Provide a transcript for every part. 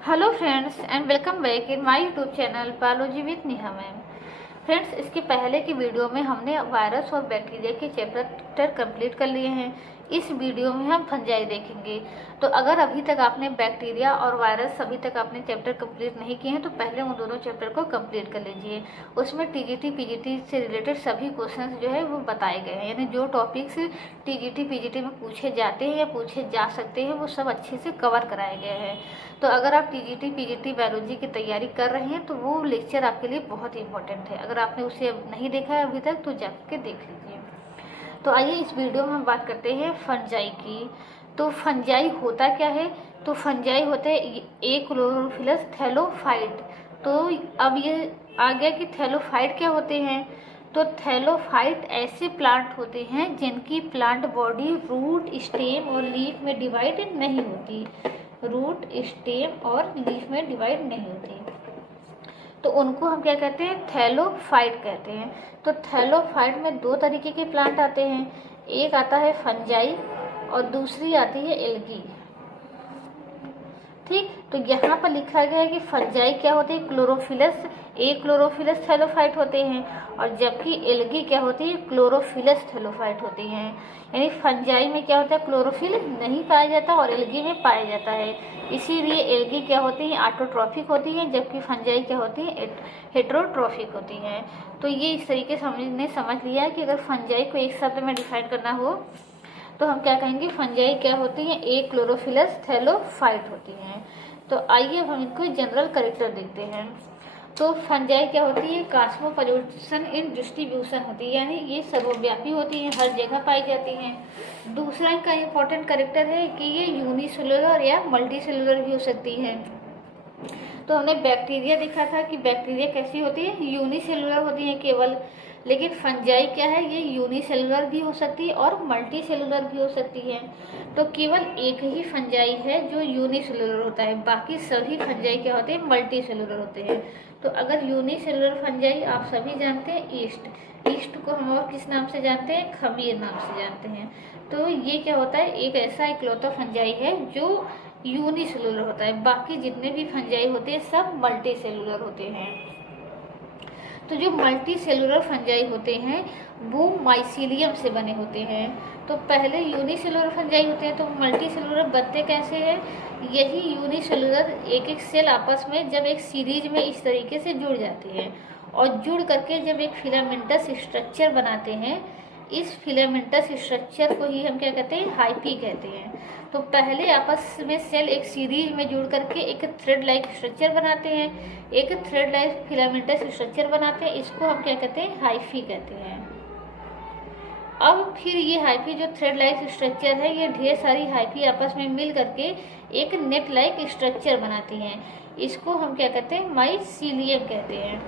Hello friends and welcome back in my YouTube channel biology with Neha ma'am. Friends, इसके पहले की video में हमने वायरस और बैक्टीरिया के चैप्टर कंप्लीट कर लिए हैं। इस वीडियो में हम फंजाई देखेंगे। तो अगर अभी तक आपने बैक्टीरिया और वायरस अभी तक आपने चैप्टर कंप्लीट नहीं किए हैं तो पहले उन दोनों चैप्टर को कंप्लीट कर लीजिए। उसमें टीजीटी पीजीटी से रिलेटेड सभी क्वेश्चंस जो है वो बताए गए हैं, यानी जो टॉपिक्स टीजीटी पीजीटी में पूछे जाते हैं या पूछे जा सकते हैं वो सब अच्छे से कवर कराए गए हैं। तो अगर आप टीजीटी पीजीटी बायोलॉजी की तैयारी कर रहे हैं तो वो लेक्चर आपके लिए बहुत ही इंपॉर्टेंट है। अगर आपने उसे नहीं देखा है अभी तक तो जाके देख लीजिए। तो आइए इस वीडियो में हम बात करते हैं फंजाई की। तो फंजाई होता क्या है? तो फंजाई होते हैं ए क्लोरोफिलस थैलोफाइट। तो अब ये आ गया कि थैलोफाइट क्या होते हैं। तो थैलोफाइट ऐसे प्लांट होते हैं जिनकी प्लांट बॉडी रूट, स्टेम और लीफ में डिवाइड नहीं होती। रूट, स्टेम और लीफ में डिवाइड नहीं होती, तो उनको हम क्या कहते हैं? थैलोफाइट कहते हैं। तो थैलोफाइट में दो तरीके के प्लांट आते हैं, एक आता है फंजाई और दूसरी आती है एल्गी। ठीक, तो यहाँ पर लिखा गया है कि फंजाई क्या होती है? क्लोरोफिलस, ए क्लोरोफिलस थैलोफाइट होते हैं, और जबकि एल्गी क्या होती है? क्लोरोफिलस थैलोफाइट होती हैं। यानी फंजाई में क्या होता है? क्लोरोफिल नहीं पाया जाता और एल्गी में पाया जाता है। इसीलिए एल्गी क्या होती है? ऑटोट्रॉफिक होती हैं, जबकि फंजाई क्या होती है? हेटेरोट्रॉफिक होती हैं। तो ये इस तरीके से हमने समझ लिया है कि अगर फंजाई को एक शब्द में डिफाइन करना हो तो हम क्या कहेंगे? फंजाई क्या होती हैं? ए क्लोरोफिलस थैलोफाइट होती हैं। तो आइए हम इनको जनरल कैरेक्टर देखते हैं। तो फंजाई क्या होती है? कॉस्मोपॉलिटन इन डिस्ट्रीब्यूशन होती है, यानी ये सर्वव्यापी होती है, हर जगह पाई जाती हैं। दूसरा इनका इम्पोर्टेंट कैरेक्टर है कि ये यूनिसेलुलर या मल्टी सेलुलर भी हो सकती है। तो हमने बैक्टीरिया देखा था कि बैक्टीरिया कैसी होती है? यूनिसेलुलर होती है केवल, लेकिन फंजाई क्या है? ये यूनिसेलुलर भी हो सकती है और मल्टी सेलुलर भी हो सकती है। तो केवल एक ही फंजाई है जो यूनिसेलुलर होता है, बाकी सभी फंजाई क्या होते हैं? मल्टी सेलुलर होते हैं। तो अगर यूनिसेलुलर फंजाई आप सभी जानते हैं ईस्ट, ईस्ट को हम और किस नाम से जानते हैं? खमीर नाम से जानते हैं। तो ये क्या होता है? एक ऐसा इकलौता फंजाई है जो यूनिसेलुलर होता है, बाकी जितने भी फंजाई होते हैं सब मल्टी सेलुलर होते हैं। तो जो मल्टी सेलुलर फंजाई होते हैं वो माइसीलियम से बने होते हैं। तो पहले यूनिसेलुलर फंजाई होते हैं, तो मल्टी सेलुलर बनते कैसे हैं? यही यूनिसेलुलर एक एक सेल आपस में जब एक सीरीज में इस तरीके से जुड़ जाते हैं और जुड़ करके जब एक फिलामेंटस स्ट्रक्चर बनाते हैं, इस फिलामेंटस स्ट्रक्चर को ही हम क्या कहते हैं? हाइफी कहते हैं। तो पहले आपस में सेल एक सीरीज में जुड़ करके एक थ्रेड लाइक स्ट्रक्चर बनाते हैं, एक थ्रेड लाइक फिलामेंटस स्ट्रक्चर बनाते हैं, इसको हम क्या कहते हैं? हाइफी कहते हैं। अब फिर ये हाइफी जो थ्रेड लाइक स्ट्रक्चर है, ये ढेर सारी हाइफी आपस में मिल करके एक नेट लाइक स्ट्रक्चर बनाती हैं, इसको हम क्या कहते हैं? माइसीलियम कहते हैं।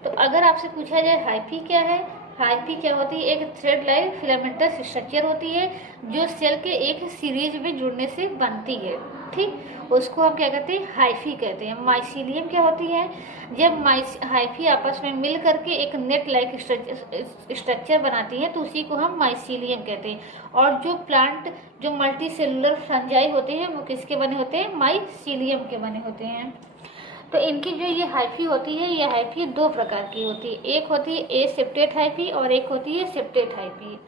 तो अगर आपसे पूछा जाए हाइफी क्या है? हाइफी क्या होती है? एक थ्रेड लाइक फिलामेंटस स्ट्रक्चर होती है जो सेल के एक सीरीज में जुड़ने से बनती है। ठीक, उसको हम क्या कहते हैं? हाइफी कहते हैं। माइसीलियम क्या होती है? जब हाइफी आपस में मिल करके एक नेट लाइक स्ट्रक्चर बनाती है तो उसी को हम माइसीलियम कहते हैं। और जो प्लांट जो मल्टी सेलुलर फंजाई होते हैं वो किसके बने होते हैं? माइसीलियम के बने होते हैं। तो इनकी जो ये हाइफी होती है, ये हाइफी दो प्रकार की होती है, एक होती है ए सेप्टेट हाइफी और एक होती है सेप्टेट हाइफी।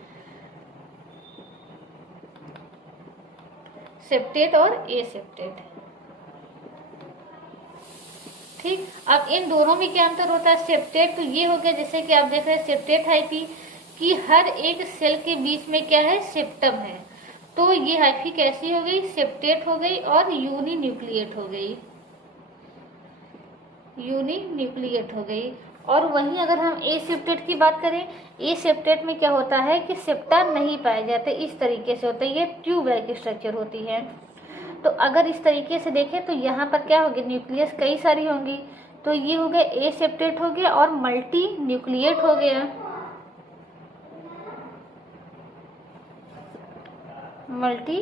सेप्टेट और ए सेप्टेट। ठीक, अब इन दोनों में क्या अंतर होता है? सेप्टेट तो ये हो गया, जैसे कि आप देख रहे हैं सेप्टेट हाइफी कि हर एक सेल के बीच में क्या है? सेप्टम है। तो ये हाइफी कैसी हो गई? सेप्टेट हो गई और यूनी न्यूक्लिएट हो गई, यूनी न्यूक्लिएट हो गई। और वहीं अगर हम ए सेप्टेट की बात करें, ए सेप्टेट में क्या होता है कि सेप्टा नहीं पाए जाते, इस तरीके से होता है, ये ट्यूब लाइक स्ट्रक्चर होती है। तो अगर इस तरीके से देखें तो यहाँ पर क्या होगी? न्यूक्लियस कई सारी होंगी, तो ये हो गया ए सेप्टेट हो गया और मल्टी न्यूक्लिएट हो गया। मल्टी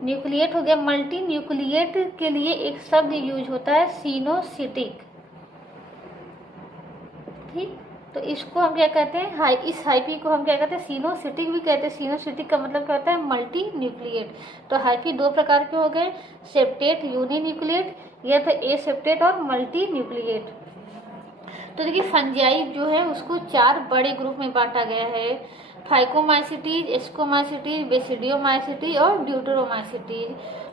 न्यूक्लिएट हो गया। मल्टी न्यूक्लिएट के लिए एक शब्द यूज होता है सिनोसिटिक। ठीक, तो इसको हम क्या कहते हैं, इस हाइफी को हम क्या कहते हैं, सिनोसिटिक भी कहते हैं। सिनोसिटिक का मतलब क्या होता है, मल्टी न्यूक्लिएट। तो हाइफी दो प्रकार के हो गए, सेप्टेट यूनिन्यूक्लिएट या तो एसेप्टेट और मल्टी न्यूक्लिएट। तो देखिए फंजाई जो है उसको 4 बड़े ग्रुप में बांटा गया है, फाइकोमाइसिटीज, एस्कोमाइसिटीज, बेसिडियोमाइसिटीज और ड्यूटेरोमाइसिटीज।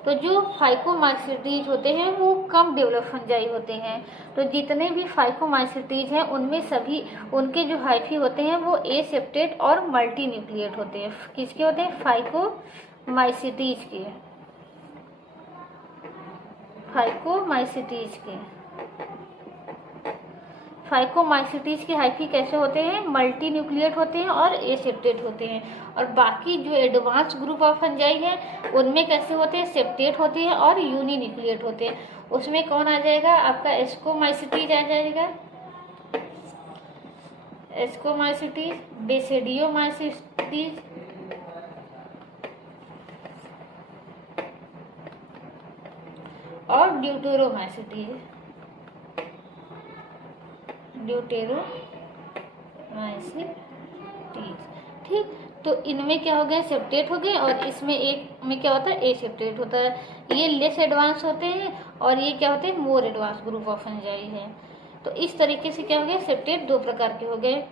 तो जो फाइकोमाइसिटीज होते हैं वो कम डेवलप फंजाई होते हैं। तो जितने भी फाइकोमाइसिटीज हैं उनमें सभी उनके जो हाइफी होते हैं वो एसेप्टेट और मल्टी न्यूक्लिएट होते हैं। किसके होते हैं, फाइकोमाइसिटीज के, फाइकोमाइसिटीज के। फाइकोमाइसिटीज के हाइफी कैसे होते हैं, मल्टी न्यूक्लिएट होते हैं और एसेप्टेट होते हैं। और बाकी जो एडवांस ग्रुप ऑफ फंजाई है उनमें कैसे होते हैं, सेप्टेट होते हैं और यूनिन्यूक्लिएट होते हैं। उसमें कौन आ जाएगा, आपका एस्कोमाइसिटीज आ जाएगा, एस्कोमाइसिटीज, बेसिडियोमाइसिटीज और ड्यूटेरोमाइसिटीज, ड्यूटेरोमाइसिटीज। ठीक, तो इनमें क्या हो गया, सेप्टेट हो गए और इसमें एक में क्या होता है, एसेप्टेट होता है। ये लेस एडवांस होते हैं और ये क्या होते हैं, more advance group of fungi है। तो इस तरीके से क्या हो गया, सेप्टेट 2 प्रकार के हो गए।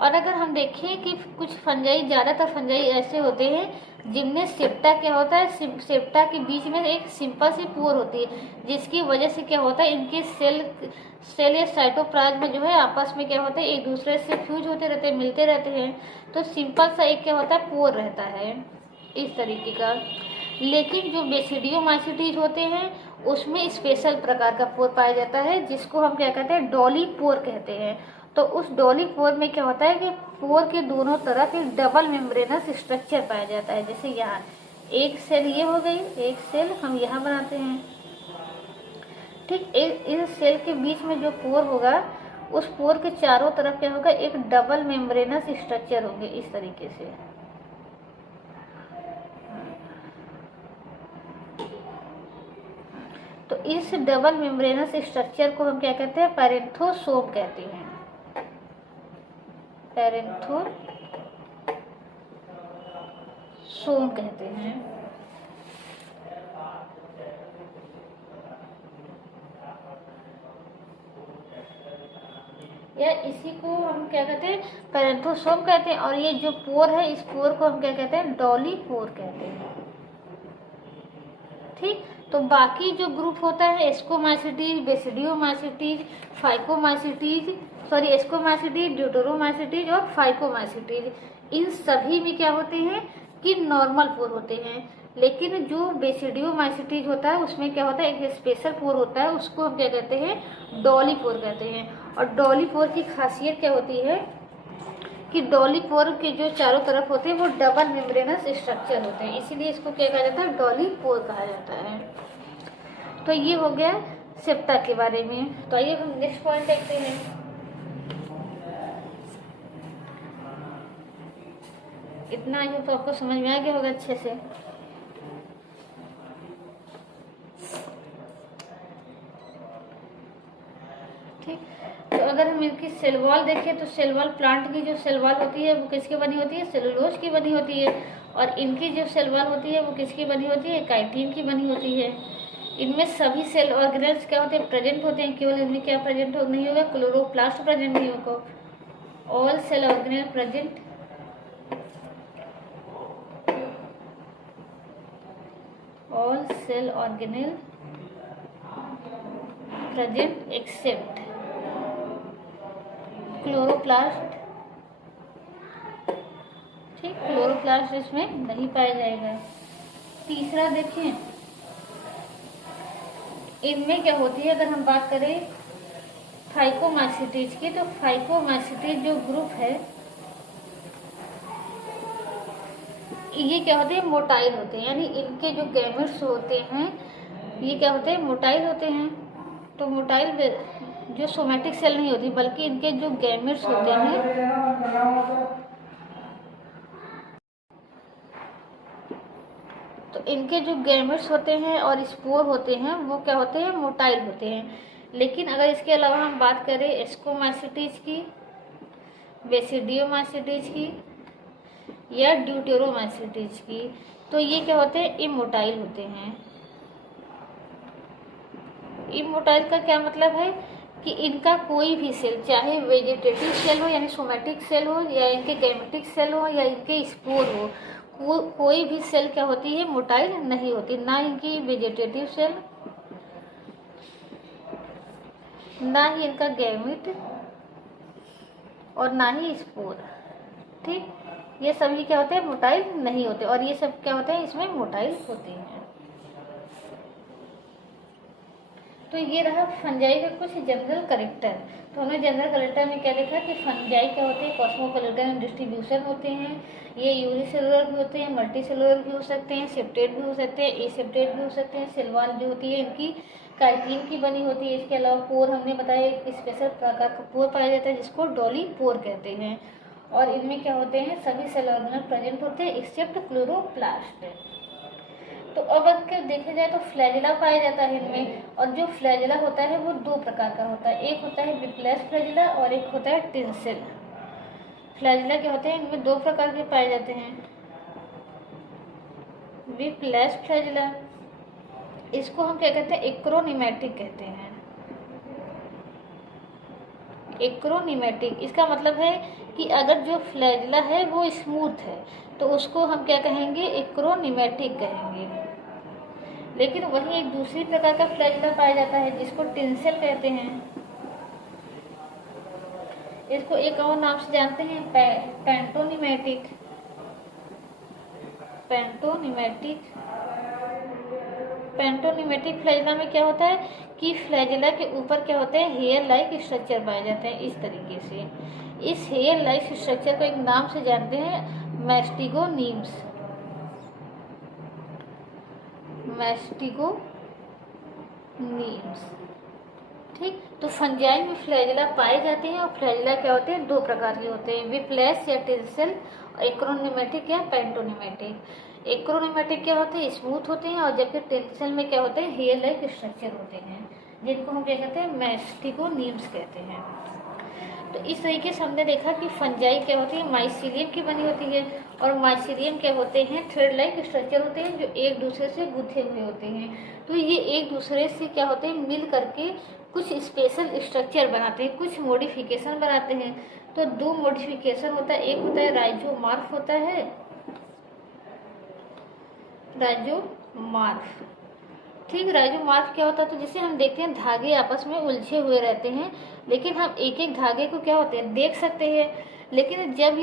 और अगर हम देखें कि कुछ फंजाई, ज़्यादातर फंजाई ऐसे होते हैं जिनमें सेप्टा क्या होता है, सेप्टा के बीच में एक सिंपल सी पोर होती है, जिसकी वजह से क्या होता है, इनके सेल या साइटोप्लाज्म में जो है आपस में क्या होता है, एक दूसरे से फ्यूज होते रहते हैं, मिलते रहते हैं। तो सिंपल सा एक क्या होता है, पोर रहता है इस तरीके का। लेकिन जो बेसिडियोमाइसिटीज होते हैं उसमें स्पेशल प्रकार का पोर पाया जाता है, जिसको हम क्या कहते हैं, डॉली पोर कहते हैं। तो उस डॉली पोर में क्या होता है कि पोर के दोनों तरफ एक डबल मेम्ब्रेनस स्ट्रक्चर पाया जाता है। जैसे यहाँ एक सेल ये हो गई, एक सेल हम यहाँ बनाते हैं। ठीक, इस सेल के बीच में जो पोर होगा उस पोर के चारों तरफ क्या होगा, एक डबल मेम्ब्रेनस स्ट्रक्चर होंगे इस तरीके से। तो इस डबल मेम्ब्रेनस स्ट्रक्चर को हम क्या कहते हैं, पैरेंथोसोम कहते हैं, पैरेंथोसोम कहते हैं। या इसी को हम क्या कहते हैं, पैरेंथोसोम कहते हैं। और ये जो पोर है इस पोर को हम क्या कहते हैं, डॉली पोर कहते हैं। ठीक, तो बाकी जो ग्रुप होता है ascomycetes, basidiomycetes, phycomycetes, ascomycetes, deuteromycetes और फाइकोमाइसिटीज, इन सभी में क्या होते हैं कि नॉर्मल पोर होते हैं। लेकिन जो बेसिडियोमाइसिटीज होता है उसमें क्या होता है, एक स्पेशल पोर होता है, उसको हम क्या कहते हैं, डॉली पोर कहते हैं। और डॉली पोर की खासियत क्या होती है कि डॉली पोर के जो चारों तरफ होते हैं वो डबल मेम्ब्रेनस स्ट्रक्चर होते हैं, इसीलिए इसको क्या कहा जाता है, डॉली पोर कहा जाता है। तो ये हो गया सेप्टा के बारे में। तो आइए हम नेक्स्ट पॉइंट देखते हैं। इतना ही तो आपको समझ में आ गया होगा अच्छे से। ठीक, तो अगर हम इनकी सेल वॉल देखें तो सेल वॉल, प्लांट की जो सेल वॉल होती है वो किसकी बनी होती है, सेलुलोज की बनी होती है। और इनकी जो सेल वॉल होती है वो किसकी बनी होती है, काइटिन की बनी होती है। इनमें सभी सेल ऑर्गेनेल्स क्या होते हैं, प्रेजेंट होते हैं। केवल इनमें क्या प्रेजेंट नहीं होगा, क्लोरोप्लास्ट प्रेजेंट नहीं होगा। All cell organelle present, all cell organelle present except chloroplast. ठीक, क्लोरोप्लास्ट इसमें नहीं पाया जाएगा। तीसरा देखें, इनमें क्या होती है, अगर हम बात करें फाइकोमाइसिटीज की, तो फाइकोमाइसिटीज जो ग्रुप है ये क्या होते हैं, मोटाइल होते हैं। यानी इनके जो गैमेट्स होते हैं ये क्या होते हैं, मोटाइल होते हैं। तो मोटाइल जो सोमैटिक सेल नहीं होती बल्कि इनके जो गैमेट्स होते हैं तो इनके जो गैमेट्स होते हैं और स्पोर होते हैं वो क्या होते हैं, मोटाइल होते हैं। लेकिन अगर इसके अलावा हम बात करें एस्कोमाइसिटीज की, बेसिडियोमाइसीटीज की या ड्यूटेरोमाइसीटीज की। तो ये क्या होते हैं, इमोटाइल होते हैं। इमोटाइल का क्या मतलब है कि इनका कोई भी सेल, चाहे वेजिटेटिव सेल हो यानी सोमैटिक सेल हो, या इनके गैमेटिक सेल हो, या इनके स्पोर हो, कोई भी सेल क्या होती है, मोटाइल नहीं होती। ना इनकी वेजिटेटिव सेल, ना ही इनका गैमेट, और ना ही स्पोर। ठीक, ये सभी क्या होते हैं, मोटाइल नहीं होते, और ये सब क्या होते हैं, इसमें मोटाइल होते हैं। तो ये रहा फंजाई का कुछ जनरल कैरेक्टर। तो हमने जनरल कैरेक्टर में क्या लिखा कि फंजाई क्या होते हैं, कॉस्मोपॉलिटन डिस्ट्रीब्यूशन होते हैं। ये यूनिसेलुलर भी होते हैं, मल्टी सेलुलर भी हो सकते हैं, सेप्टेट भी हो सकते हैं, एसेप्टेट भी हो सकते हैं। सेलवाल जो होती है इनकी काइटिन की बनी होती है। इसके अलावा पोर हमने बताया, एक स्पेशल प्रकार का पोर पाया जाता है जिसको डॉली पोर कहते हैं। और इनमें क्या होते हैं, सभी सेल ऑर्गेनल प्रेजेंट होते हैं एक्सेप्ट क्लोरोप्लास्ट। तो अब अगर देखा जाए तो फ्लैजिला पाया जाता है इनमें, और जो फ्लैजिला होता है वो दो प्रकार का होता है, एक होता है विप्लैश फ्लैजिला और एक होता है टिंसिल। फ्लैजिला क्या होते हैं, इनमें दो प्रकार के पाए जाते हैं। विप्लैश फ्लैजिला, इसको हम क्या कहते हैं, एक्रोनिमेटिक कहते हैं। एक्रोनिमेटिक, इसका मतलब है कि अगर जो फ्लैजिला है वो स्मूथ है तो उसको हम क्या कहेंगे, एक्रोनिमेटिक कहेंगे। लेकिन वहीं एक दूसरी प्रकार का फ्लैजिला पाया जाता है जिसको टिंसिल कहते हैं। इसको एक और नाम से जानते हैं, पेंटोनिमेटिक। पेंटोनिमेटिक फ्लैजिला में क्या होता है कि फ्लैजिला के ऊपर क्या होते हैं, हेयर लाइक स्ट्रक्चर पाए जाते हैं इस तरीके से। इस हेयर लाइक स्ट्रक्चर को एक नाम से जानते हैं, मैस्टिगोनीम्स। ठीक, तो फंजाई में फ्लैजिला पाए जाते हैं, और फ्लैजिला क्या होते हैं, दो प्रकार के होते हैं, विप्लैश या टिंसिल, और एक्रोनिमेटिक या पेंटोनिमेटिक। एक्रोनिमेटिक क्या होते हैं, स्मूथ होते हैं, और जबकि टिंसिल में क्या होते हैं, हेयर लाइक स्ट्रक्चर होते हैं, जिनको हम क्या कहते हैं, मैस्टिगोनीम्स कहते हैं। तो इस तरीके से हमने देखा कि फंजाई क्या होती है, माइसीलियम की बनी होती है, और माइसीलियम क्या होते हैं, थ्रेड लाइक स्ट्रक्चर होते हैं जो एक दूसरे से गुथे हुए होते हैं। तो ये एक दूसरे से क्या होते हैं, मिल करके कुछ स्पेशल स्ट्रक्चर बनाते हैं, कुछ मॉडिफिकेशन बनाते हैं। तो दो मॉडिफिकेशन होता है, एक होता है राइजोमॉर्फ होता है, राइजोमॉर्फ। ठीक, राइजोमॉर्फ क्या होता है, तो जिसे हम देखते हैं धागे आपस में उलझे हुए रहते हैं, लेकिन हम एक एक धागे को क्या होते हैं, देख सकते हैं। लेकिन जब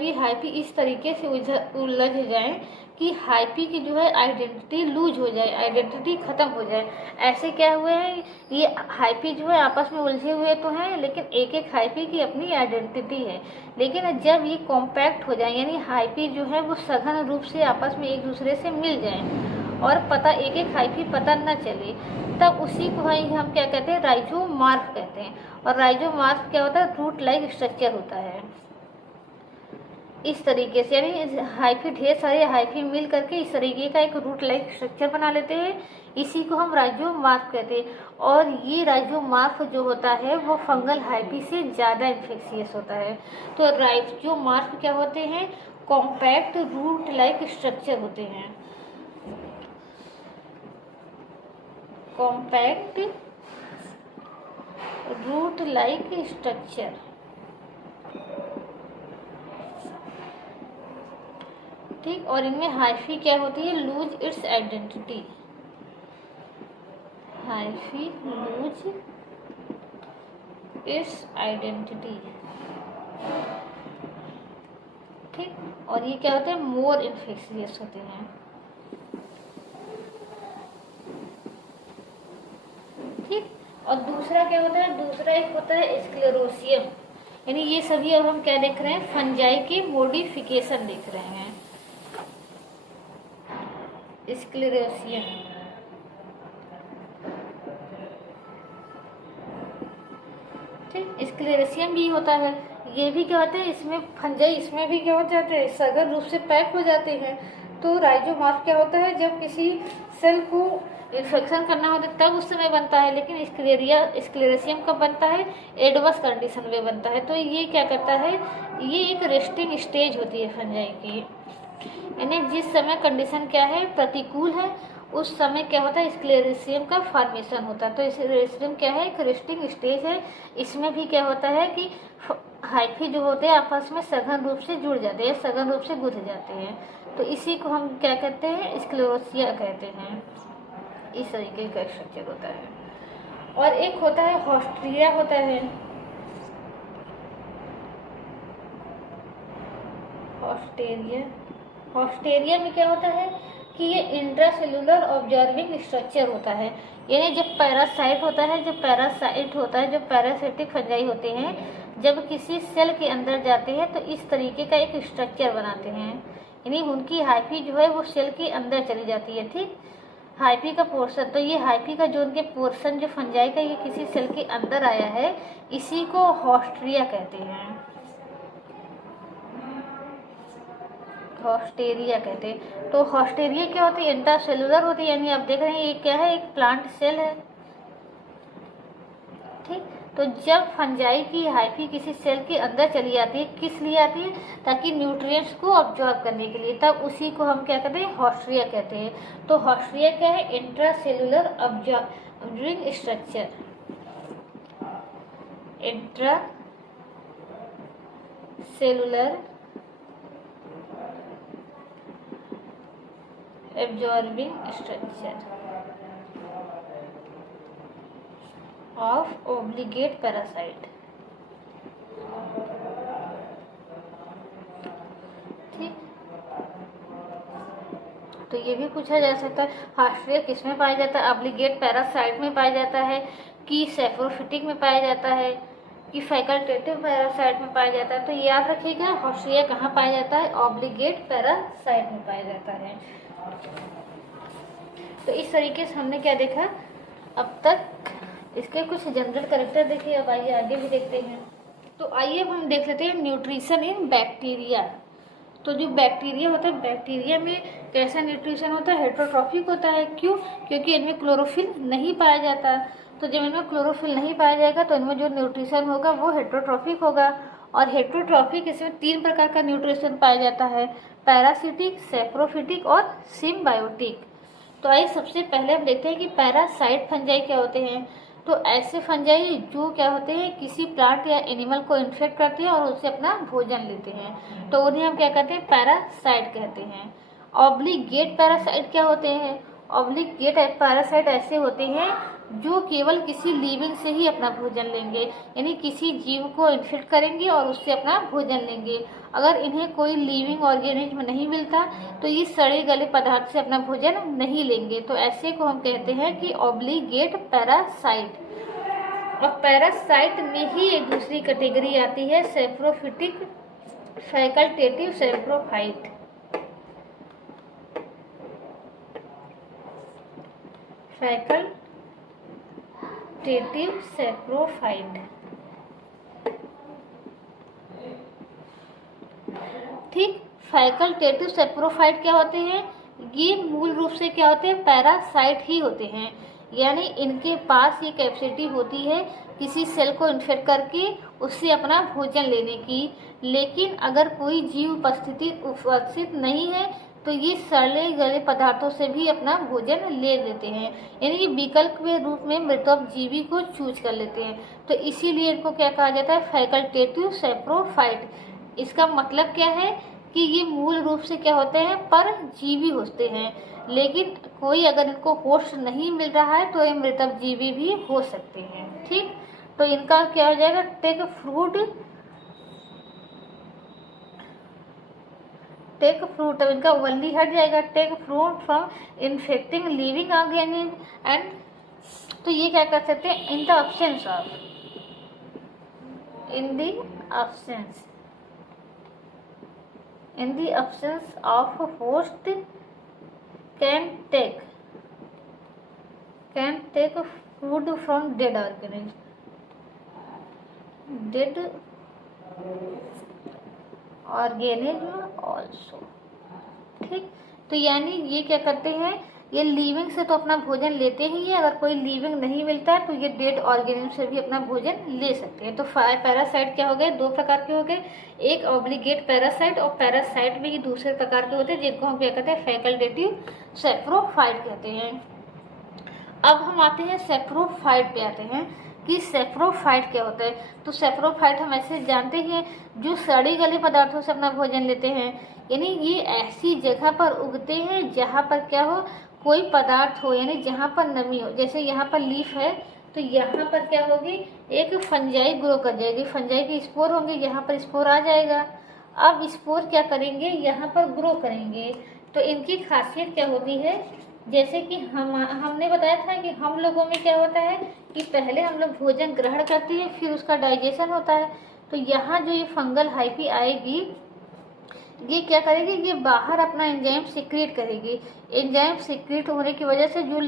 ये हाइपी इस तरीके से उलझ जाए कि हाइपी की जो है आइडेंटिटी लूज हो जाए, आइडेंटिटी खत्म हो जाए, ऐसे क्या हुए हैं, ये हाइपी जो है आपस में उलझे हुए तो हैं, लेकिन एक एक हाइपी की अपनी आइडेंटिटी है। लेकिन जब ये कॉम्पैक्ट हो जाए, यानी हाइपी जो है वो सघन रूप से आपस में एक दूसरे से मिल जाए और पता एक एक हाइफी पता न चले, तब उसी को हम क्या कहते हैं, राइजोमॉर्फ कहते हैं। और राइजोमॉर्फ क्या होता है, रूट लाइक स्ट्रक्चर होता है इस तरीके से, यानी हाइफी, ढेर सारे हाइफी मिल करके इस तरीके का एक रूट लाइक स्ट्रक्चर बना लेते हैं, इसी को हम राइजोमॉर्फ कहते हैं। और ये राइजोमॉर्फ जो होता है वो फंगल हाइफी से ज़्यादा इन्फेक्शियस होता है। तो राइजोमॉर्फ क्या होते हैं, कॉम्पैक्ट रूट लाइक स्ट्रक्चर होते हैं, कॉम्पैक्ट रूट लाइक स्ट्रक्चर। ठीक, और इनमें हाइफी क्या होती है, lose its identity, hyphae lose its identity. ठीक, और ये क्या होते हैं, मोर इन्फेक्शियस होते हैं। ठीक, और दूसरा क्या होता है, दूसरा एक होता है स्क्लेरोसियम। यानी ये सभी अब हम क्या देख रहे हैं, फंजाई के मॉडिफिकेशन देख रहे हैं। स्क्लेरोसियम, ठीक, स्क्लेरोसियम भी होता है। ये भी क्या होता है, इसमें फंजाई इसमें भी क्या हो जाते हैं, सघन रूप से पैक हो जाते हैं, तो राइजोमास क्या होता है, जब किसी सेल को इन्फेक्शन करना होता है तब उस समय बनता है, लेकिन स्क्लेरेसियम कब बनता है, एडवर्स कंडीशन में बनता है। तो ये क्या करता है, ये एक रेस्टिंग स्टेज होती है फंजाई की, यानी जिस समय कंडीशन क्या है, प्रतिकूल है, उस समय क्या होता है, स्क्लेरेसियम का फॉर्मेशन होता है। तो स्क्लेरेसियम क्या है, एक रेस्टिंग स्टेज है। इसमें भी क्या होता है कि हाइफी जो होते हैं आपस में सघन रूप से जुड़ जाते हैं, सघन रूप से गुंथ जाते हैं। तो इसी को हम क्या कहते हैं, स्क्लेरोसिया कहते हैं। इस तरीके का स्ट्रक्चर होता है। और एक होता है हॉस्ट्रिया होता है, हॉस्टेरिया में क्या होता है कि ये इंट्रासेलुलर ऑब्जर्विंग स्ट्रक्चर होता है, यानी जब पैरासाइट होता है, जो पैरासिटिक फंजाई होते हैं, जब किसी सेल के अंदर जाते हैं तो इस तरीके का एक स्ट्रक्चर बनाते हैं, यानी उनकी हाइफी जो है वो सेल के अंदर चली जाती है। ठीक, हाइफी का पोर्शन, तो ये हाइफी का जो उनके पोर्शन जो फंजाई का ये किसी सेल के अंदर आया है, इसी को हॉस्ट्रिया कहते हैं, हॉस्टेरिया कहते हैं। तो हॉस्टेरिया क्या होती है, इंट्रासेलुलर होती है, यानी आप देख रहे हैं ये क्या है, एक प्लांट सेल है। ठीक, तो जब फंजाई की हाइफी किसी सेल के अंदर चली जाती है, किस लिए आती है, ताकि न्यूट्रिएंट्स को ऑब्जॉर्ब करने के लिए, तब उसी को हम क्या कहते हैं, हॉस्ट्रिया कहते हैं। तो हॉस्ट्रिया क्या है, intracellular observing structure, intracellular absorbing structure of obligate parasite। ठीक, तो ये भी पूछा जा सकता है हॉस्ट्रिया किस में पाया जाता है, ऑब्लिगेट पैरासाइट में पाया जाता है, कि सेप्रोफिटिक में पाया जाता है, कि फैकल्टेटिव पैरासाइट में पाया जाता है। तो याद रखिएगा हॉस्ट्रिया कहाँ पाया जाता है, ऑब्लिगेट पैरासाइट में पाया जाता है। तो इस तरीके से हमने क्या देखा अब तक, इसके कुछ जनरल कैरेक्टर देखिए। अब आइए आगे भी देखते हैं। तो आइए अब हम देख लेते हैं न्यूट्रिशन इन बैक्टीरिया। तो जो बैक्टीरिया होता है, बैक्टीरिया में कैसा न्यूट्रिशन होता है, हेट्रोट्रॉफिक होता है। क्यों, क्योंकि इनमें क्लोरोफिल नहीं पाया जाता। तो जब इनमें क्लोरोफिल नहीं पाया जाएगा तो इनमें जो न्यूट्रिशन होगा वो हेट्रोट्रॉफिक होगा। और हेट्रोट्रॉफिक, इसमें 3 प्रकार का न्यूट्रिशन पाया जाता है, पैरासिटिक, सेप्रोफिटिक और सिम्बायोटिक। तो आइए सबसे पहले हम देखते हैं कि पैरासाइट फंजाई क्या होते हैं। तो ऐसे फंजाई जो क्या होते हैं, किसी प्लांट या एनिमल को इन्फेक्ट करते हैं और उससे अपना भोजन लेते हैं, तो उन्हें हम क्या कहते हैं, पैरासाइट कहते हैं। ऑब्लिगेट पैरासाइट क्या होते हैं, ऑब्लिगेट पैरासाइट ऐसे होते हैं जो केवल किसी लिविंग से ही अपना भोजन लेंगे, यानी किसी जीव को इन्फेक्ट करेंगे और उससे अपना भोजन लेंगे। अगर इन्हें कोई लिविंग ऑर्गेनिज्म नहीं मिलता तो ये सड़े गले पदार्थ से अपना भोजन नहीं लेंगे। तो ऐसे को हम कहते हैं कि ऑब्लिगेट पैरासाइट। और पैरासाइट में ही एक दूसरी कैटेगरी आती है, saprophytic, facultative, saprophyte. Facultative saprophyte. ठीक, फैकल्टेटिव सेप्रोफाइट क्या होते हैं, ये मूल रूप से क्या होते हैं, पैरासाइट ही होते हैं, यानी इनके पास ये कैपेसिटी होती है किसी सेल को इन्फेक्ट करके उससे अपना भोजन लेने की। लेकिन अगर कोई जीव उपस्थित नहीं है तो ये सड़े गले पदार्थों से भी अपना भोजन ले लेते हैं, यानी ये विकल्प के रूप में मृतोपजीवी को चूज कर लेते हैं। तो इसीलिए इनको क्या कहा जाता है, फैकल्टेटिव सेप्रोफाइट। इसका मतलब क्या है कि ये मूल रूप से क्या होते हैं, परजीवी होते हैं, लेकिन कोई अगर इनको होस्ट नहीं मिल रहा है तो ये मृतजीवी भी हो सकते हैं। ठीक, तो इनका क्या हो जाएगा, टेक फ्रूट, अब इनका वल्ली हट जाएगा, take fruit from infecting living organism and. तो ये क्या कर सकते हैं, in the absence of host can take food from dead organism, also। ठीक, तो यानी ये क्या करते हैं, ये लिविंग से तो अपना भोजन लेते ही है, अगर कोई लिविंग नहीं मिलता है तो ये डेड ऑर्गेनिज्म से भी अपना भोजन ले सकते हैं। तो पैरासाइट क्या हो गए, दो प्रकार के हो गए, एक ऑब्लिगेट पैरासाइट और पैरासाइट में ये दूसरे प्रकार के होते हैं जिनको हम क्या कहते हैं, फैकल्टेटिव सेप्रोफाइट कहते हैं। अब हम आते हैं सेप्रोफाइट पे आते हैं कि सेप्रोफाइट क्या होता है। तो सेप्रोफाइट हम ऐसे जानते हैं जो सड़ी गले पदार्थों से अपना भोजन लेते हैं, यानी ये ऐसी जगह पर उगते हैं जहाँ पर क्या हो, कोई पदार्थ हो, यानी जहाँ पर नमी हो। जैसे यहाँ पर लीफ है तो यहाँ पर क्या होगी, एक फंजाई ग्रो कर जाएगी, फंजाई के स्पोर होंगे, यहाँ पर स्पोर आ जाएगा। अब स्पोर क्या करेंगे, यहाँ पर ग्रो करेंगे। तो इनकी खासियत क्या होती है, जैसे कि हमने बताया था कि हम लोगों में क्या होता है कि पहले हम लोग भोजन ग्रहण करते हैं, फिर उसका डाइजेशन होता है। तो यहाँ जो ये फंगल हाइफी आएगी, ये क्या करेगी, ये बाहर अपना एंजाइम सिक्रीट करेगी। एंजाइम सिक्रीट होने की वजह से जो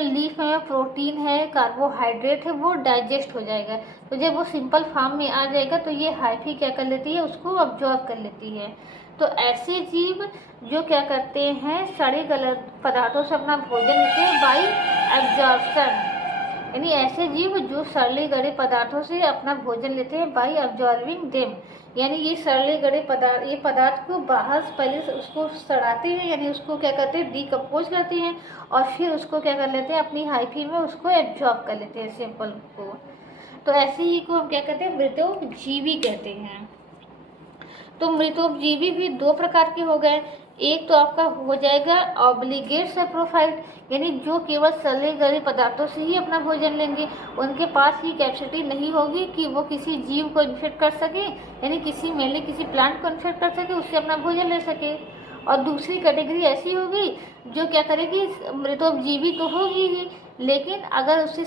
लीफ में प्रोटीन है, कार्बोहाइड्रेट है, वो डाइजेस्ट हो जाएगा। तो जब वो सिंपल फॉर्म में आ जाएगा तो ये हाइफी क्या कर लेती है, उसको अब्जॉर्ब कर लेती है। तो ऐसे जीव जो क्या करते हैं, सड़े गले पदार्थों से अपना भोजन लेते हैं बाई एब्जॉर्प्शन, यानी ऐसे जीव जो सड़े गले पदार्थों से अपना भोजन लेते हैं बाई अब्जॉर्बिंग देम, यानी ये सड़े गले पदार्थ, ये पदार्थ को बाहर से पहले उसको सड़ाते हैं, यानी उसको क्या करते हैं, डिकम्पोज करते हैं और फिर उसको क्या कर लेते हैं, अपनी हाइफी में उसको एब्जॉर्ब कर लेते हैं सिंपल को। तो ऐसे ही को हम क्या कहते हैं, मृतोपजीवी कहते हैं। तो मृतोपजीवी भी दो प्रकार के हो गए, एक तो आपका हो जाएगा ऑब्लिगेट सेप्रोफाइट, यानी जो केवल सड़े गले पदार्थों से ही अपना भोजन लेंगे, उनके पास ही कैपेसिटी नहीं होगी कि वो किसी जीव को इन्फेक्ट कर सके, यानी किसी प्लांट को इन्फेक्ट कर सके, उससे अपना भोजन ले सके। और दूसरी कैटेगरी ऐसी होगी जो क्या करेगी, मृतोपजीवी तो होगी ही, लेकिन अगर उससे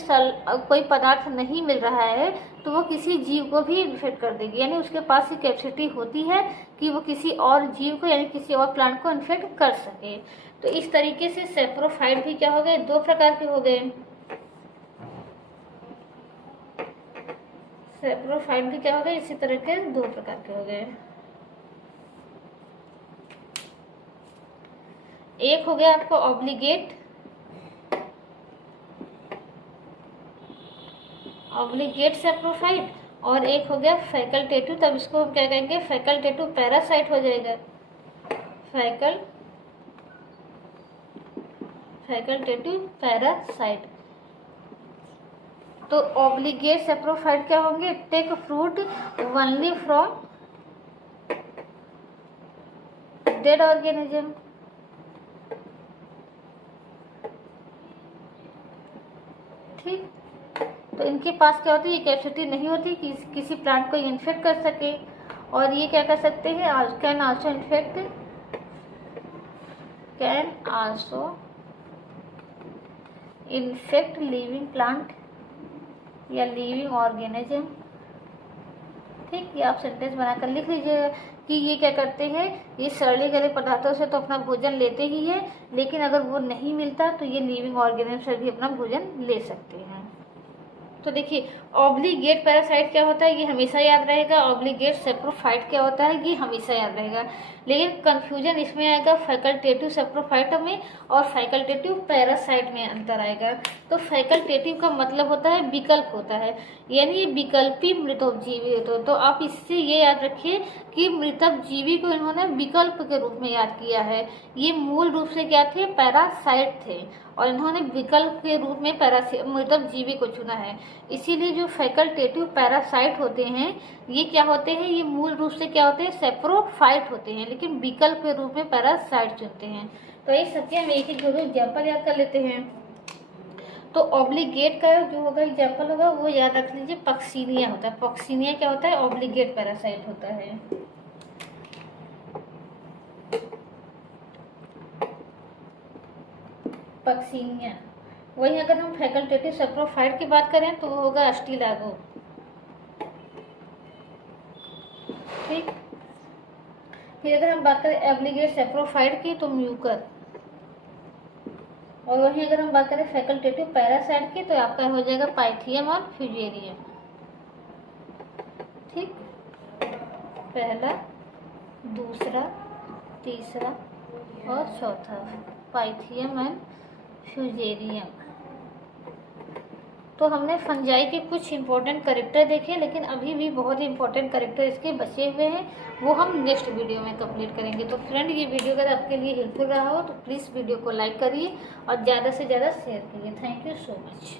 कोई पदार्थ नहीं मिल रहा है तो वो किसी जीव को भी इन्फेक्ट कर देगी, यानी उसके पास ही कैपेसिटी होती है कि वो किसी और जीव को, यानी किसी और प्लांट को इन्फेक्ट कर सके। तो इस तरीके से सेप्रोफाइट भी क्या हो गए, दो प्रकार के हो गए। सेप्रोफाइट भी क्या हो गए, इसी तरह के दो प्रकार के हो गए। एक हो गया आपको ऑब्लिगेट सेप्रोफाइट, और एक हो गया फैकल्टेटिव, तब इसको हम क्या कहेंगे, फैकल्टेटिव पैरासाइट हो जाएगा, फैकल्टेटिव पैरासाइट। तो ऑब्लिगेट सेप्रोफाइट क्या होंगे, take fruit only from dead organism, ठीक। तो इनके पास क्या होती है, ये कैपेसिटी नहीं होती कि किसी प्लांट को इन्फेक्ट कर सके, और ये क्या कर सकते हैं, can also infect living plant या लिविंग ऑर्गेनिज्म, ठीक। ये आप सेंटेंस बनाकर लिख लीजिएगा कि ये क्या करते हैं, ये सड़े गले पदार्थों से तो अपना भोजन लेते ही है, लेकिन अगर वो नहीं मिलता तो ये लिविंग ऑर्गेनिज्म से भी अपना भोजन ले सकते हैं। तो देखिए ऑब्लिगेट पैरासाइट क्या होता है, ये हमेशा याद रहेगा। ऑब्लिगेट सेप्रोफाइट क्या होता है, ये हमेशा याद रहेगा। लेकिन कंफ्यूजन इसमें आएगा फैकल्टेटिव सेप्रोफाइट में और फैकल्टेटिव पैरासाइट में अंतर आएगा। तो फैकल्टेटिव का मतलब होता है विकल्प होता है, यानी ये विकल्पी मृतोपजीवी होते। तो आप इससे ये याद रखिए कि मृतोपजीवी को इन्होंने विकल्प के रूप में याद किया है। ये मूल रूप से क्या थे, पैरासाइट थे, और इन्होंने विकल्प के रूप में मृतोपजीवी को चुना है। इसीलिए जो फैकल्टेटिव पैरासाइट होते हैं ये क्या होते हैं, ये मूल रूप से क्या होते हैं, सेप्रोफाइट होते हैं, लेकिन विकल्प के रूप में पैरासाइट चुनते हैं। तो इस सबके हम एक दो एग्जाम्पल याद कर लेते हैं। तो ऑब्लिगेट का जो होगा एग्जाम्पल होगा वो याद रख लीजिए, पक्सीनिया होता है। पक्सीनिया क्या होता है, ऑब्लिगेट पैरासाइट होता है। पक्सीनिया। वहीं अगर हम फैकल्टेटिव सेप्रोफाइट की बात करें तो वो होगा अस्टिलागो, ठीक। फिर अगर हम बात करें ऑब्लिगेट सेप्रोफाइट की तो म्यूकर, और वहीं अगर हम बात करें फैकल्टेटिव पैरासाइट की तो आपका हो जाएगा पाइथियम और फ्यूजेरियम, ठीक। पहला, दूसरा, तीसरा, और चौथा पाइथियम एंड फ्यूजेरियम। तो हमने फंजाई के कुछ इंपॉर्टेंट कैरेक्टर देखे, लेकिन अभी भी बहुत ही इंपॉर्टेंट कैरेक्टर इसके बचे हुए हैं, वो हम नेक्स्ट वीडियो में कंप्लीट करेंगे। तो फ्रेंड, ये वीडियो अगर आपके लिए हेल्पफुल रहा हो तो प्लीज़ वीडियो को लाइक करिए और ज़्यादा से ज़्यादा शेयर करिए। Thank you so much.